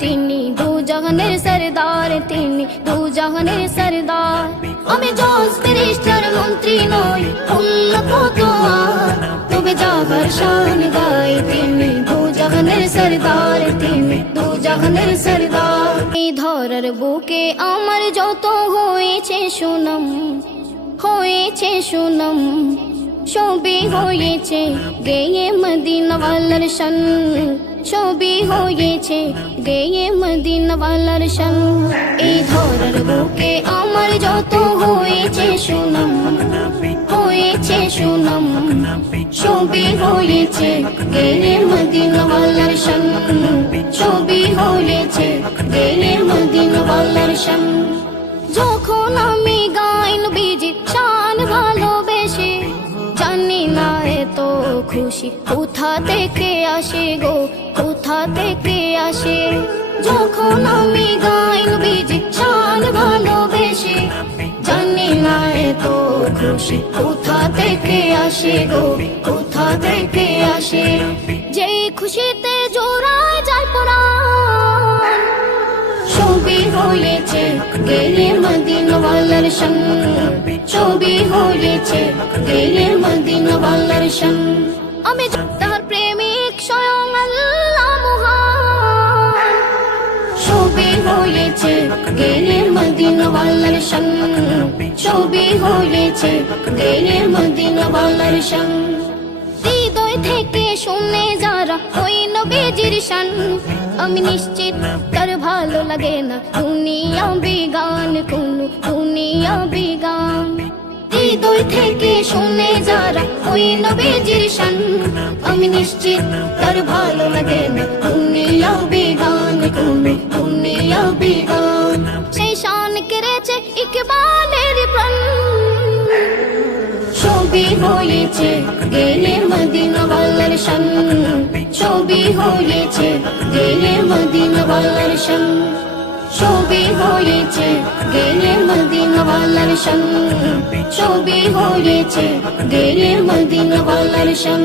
তিনি দু জাহানের সরদার, তিনি দু জাহানের সরদার। আমি জজ ব্যারিস্টার মন্ত্রী নই, অন্য কত আর, তবে যাবার শান গাই, তিনি দু জাহানের সরদার, তিনি দু জাহানের সরদার। এই ধরার বুকে আমার যত হয়েছে সুনাম, হয়েছে সুনাম, সবই হয়েছে গেয়ে মদিনা ওয়ালার শান, সবই হয়েছে গেয়ে মদিনা ওয়ালার শান। এই ধরার বুকে আমার যত হয়েছে সুনাম, হয়েছে সুনাম, সবই হয়েছে গেয়ে মদিনা ওয়ালার শান, সবই হয়েছে গেয়ে মদিনা ওয়ালার শান। যখন আমি গাই নবীজির শান ভালোবেসে, জানি না এত খুশি কোথা থেকে আসে গো, কোথা থেকে আসে। যখন আমি গাই নবীজির শান ভালোবেসে, জানি না এত খুশি কোথা থেকে আসে গো, কোথা থেকে আসে। যেই খুশিতে জোড়ায় যায় প্রাণ, সবই হয়েছে গেয়ে মদিনা ওয়ালার শান, সবই হয়েছে গেয়ে মদিনা ওয়ালার শান। আমি তার প্রেমিক স্বয়ং আল্লাহ মহান, সবই হয়েছে গেয়ে মদিনা ওয়ালার শান, সবই হয়েছে গেয়ে মদিনা ওয়ালার শান। হৃদয় থেকে শুনে যারা ওই নবীজির শান, আমি নিশ্চিত তার ভালো লাগে না দুনিয়া বিগান, কোন দুনিয়া বিগান। হৃদয় থেকে শুনে যারা ওই নবীজির শান, আমি নিশ্চিত তার ভালো লাগে না দুনিয়া বিগান, কোন দুনিয়া বিগান। সেই শান কেড়েছে ইকবালের প্রাণ, সবই হয়েছে গেয়ে মদিনা ওয়ালার শান, সবই হয়েছে গেয়ে মদিনা ওয়ালার শান, সবই হয়েছে গেয়ে মদিনা ওয়ালার শান, সবই হয়েছে গেয়ে মদিনা ওয়ালার শান।